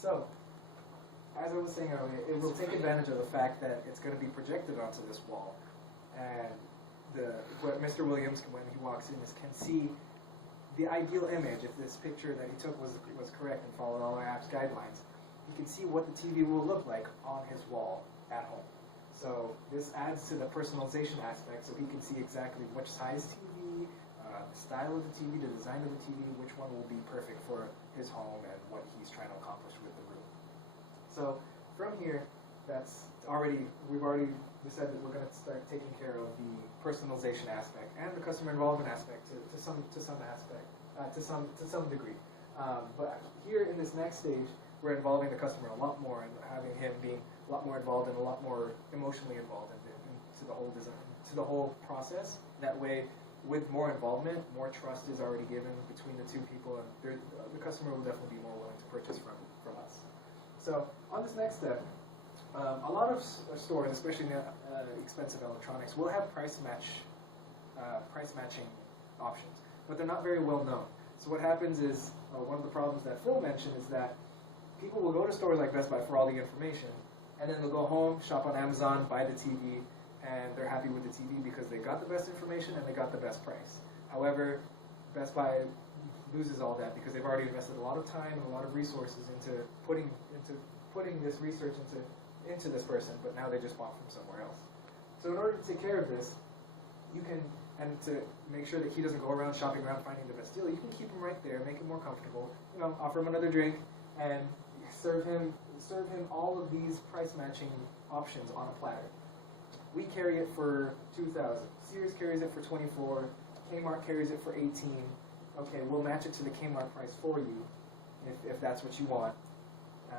So, as I was saying earlier, it will take advantage of the fact that it's going to be projected onto this wall, and what Mr. Williams, when he walks in, can see the ideal image. If this picture that he took was correct and followed all our app's guidelines, he can see what the TV will look like on his wall at home. So this adds to the personalization aspect, so he can see exactly which size TV, the style of the TV, the design of the TV, which one will be perfect for his home and what he's trying to accomplish with the room. So from here, we've already decided that we're going to start taking care of the personalization aspect and the customer involvement aspect to some degree. But here in this next stage, we're involving the customer a lot more and having him being a lot more involved and a lot more emotionally involved into the whole design, to the whole process. That way, with more involvement, more trust is already given between the two people, and the customer will definitely be more willing to purchase from us. So on this next step, a lot of stores, especially in expensive electronics, will have price matching options, but they're not very well known. So what happens is, one of the problems that Phil mentioned is that people will go to stores like Best Buy for all the information, and then they'll go home, shop on Amazon, buy the TV, and they're happy with the TV because they got the best information and they got the best price. However, Best Buy loses all that because they've already invested a lot of time and a lot of resources into putting this research into this person, but now they just bought from somewhere else. So in order to take care of this, you can, and to make sure that he doesn't go around shopping around finding the best deal, you can keep him right there, make him more comfortable, offer him another drink, and serve him all of these price matching options on a platter. We carry it for $2,000. Sears carries it for $24. Kmart carries it for $18. Okay, we'll match it to the Kmart price for you, if that's what you want.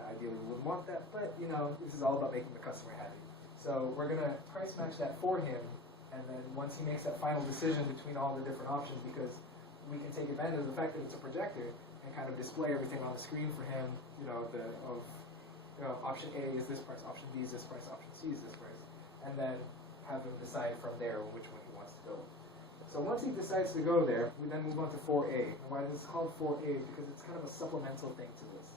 Ideally, we wouldn't want that, but this is all about making the customer happy. So we're gonna price match that for him, and then once he makes that final decision between all the different options, because we can take advantage of the fact that it's a projector and kind of display everything on the screen for him. Option A is this price, option B is this price, option C is this price, and then have him decide from there which one he wants to go. So once he decides to go there, we then move on to 4A. And why this is called 4A? Because it's kind of a supplemental thing to this.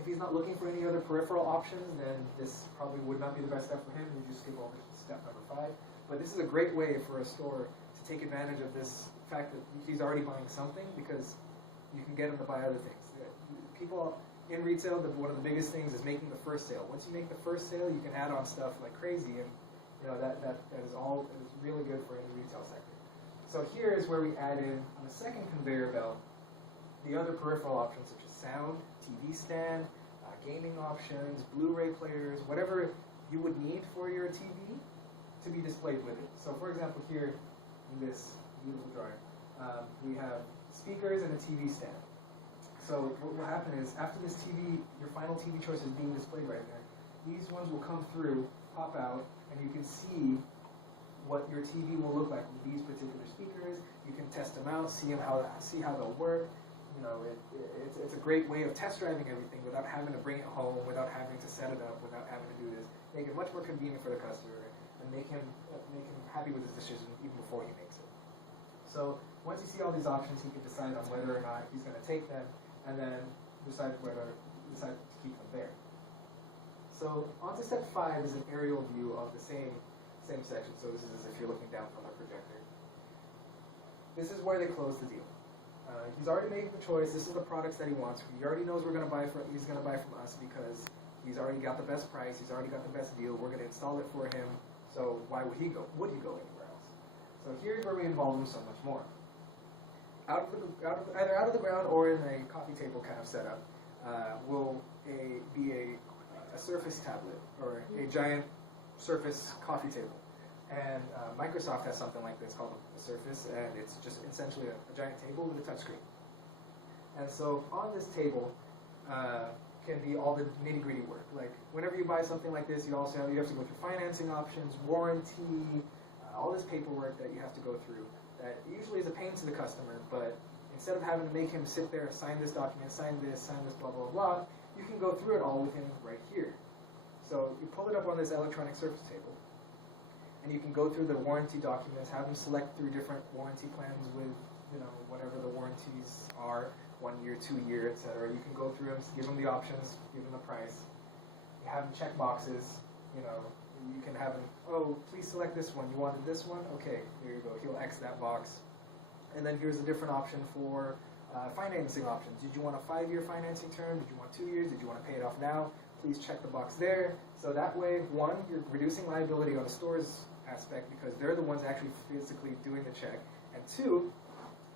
If he's not looking for any other peripheral options, then this probably would not be the best step for him. We just skip over to step number 5. But this is a great way for a store to take advantage of this fact that he's already buying something, because you can get him to buy other things. People in retail, one of the biggest things is making the first sale. Once you make the first sale, you can add on stuff like crazy, and that is really good for any retail sector. So here is where we add in, on the second conveyor belt, the other peripheral options such as sound, TV stand, gaming options, Blu-ray players, whatever you would need for your TV to be displayed with it. So for example, here in this beautiful drawing, we have speakers and a TV stand. So what will happen is, after this TV, your final TV choice is being displayed right there, these ones will come through, pop out, and you can see what your TV will look like with these particular speakers. You can test them out, see how they'll work. It's a great way of test driving everything without having to bring it home, without having to set it up, without having to do this. Make it much more convenient for the customer and make him happy with his decision even before he makes it. So once you see all these options, he can decide on whether or not he's going to take them, and then decide to keep them there. So on to step 5 is an aerial view of the same section. So this is as if you're looking down from the projector. This is where they close the deal. He's already made the choice. This is the products that he wants. He already knows he's going to buy from us because he's already got the best price. He's already got the best deal. We're going to install it for him. So why would he go? Would he go anywhere else? So here's where we involve him so much more. Either out of the ground or in a coffee table kind of setup, will be a Surface tablet or a giant Surface coffee table. And Microsoft has something like this called the Surface, and it's just essentially a giant table with a touchscreen. And so on this table can be all the nitty-gritty work. Like whenever you buy something like this, you have to go through financing options, warranty, all this paperwork that you have to go through. That usually is a pain to the customer, but instead of having to make him sit there, sign this document, sign this, blah, blah, blah, you can go through it all with him right here. So you pull it up on this electronic Surface table, and you can go through the warranty documents, have him select through different warranty plans with, whatever the warranties are, 1 year, 2 year, etc. You can go through them, give them the options, give them the price. You have them check boxes. You know, you can have them, oh, please select this one. You wanted this one? Okay, here you go. He'll X that box. And then here's a different option for financing options. Did you want a 5-year financing term? Did you want 2 years? Did you want to pay it off now? Please check the box there. So that way, one, you're reducing liability on the store's aspect because they're the ones actually physically doing the check. And two,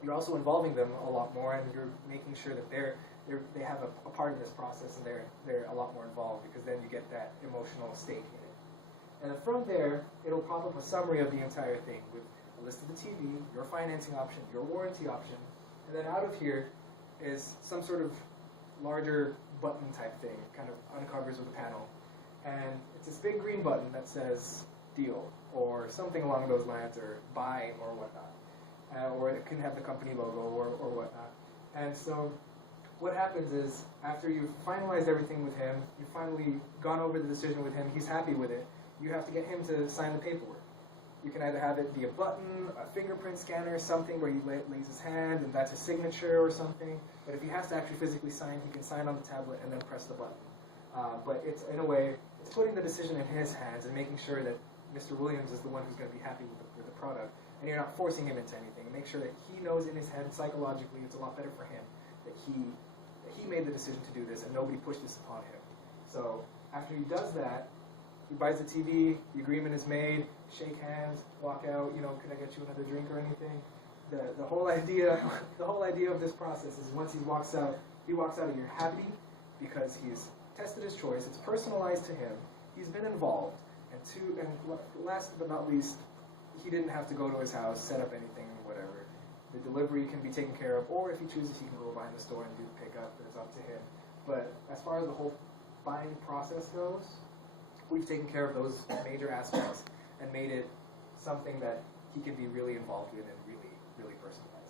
you're also involving them a lot more, and you're making sure that they have a part in this process, and they're a lot more involved, because then you get that emotional stake in it. And then from there, it'll pop up a summary of the entire thing with a list of the TV, your financing option, your warranty option, and then out of here is some sort of larger button type thing, kind of uncovers with a panel. And it's this big green button that says deal, or something along those lines, or buy, or whatnot. Or it can have the company logo, or whatnot. And so what happens is, after you've finalized everything with him, you've finally gone over the decision with him, he's happy with it, you have to get him to sign the paperwork. You can either have it be a button, a fingerprint scanner, something where he lays his hand and that's a signature or something. But if he has to actually physically sign, he can sign on the tablet and then press the button. But it's, in a way, it's putting the decision in his hands and making sure that Mr. Williams is the one who's going to be happy with the product. And you're not forcing him into anything. Make sure that he knows in his head, psychologically, it's a lot better for him that he made the decision to do this and nobody pushed this upon him. So after he does that, he buys the TV, the agreement is made, shake hands, walk out, you know, can I get you another drink or anything? The whole idea of this process is once he walks out and you're happy because he's tested his choice, it's personalized to him, he's been involved, and last but not least, he didn't have to go to his house, set up anything, whatever. The delivery can be taken care of, or if he chooses, he can go behind the store and do the pickup. It's up to him. But as far as the whole buying process goes, we've taken care of those major aspects and made it something that he can be really involved in and really, really personalize.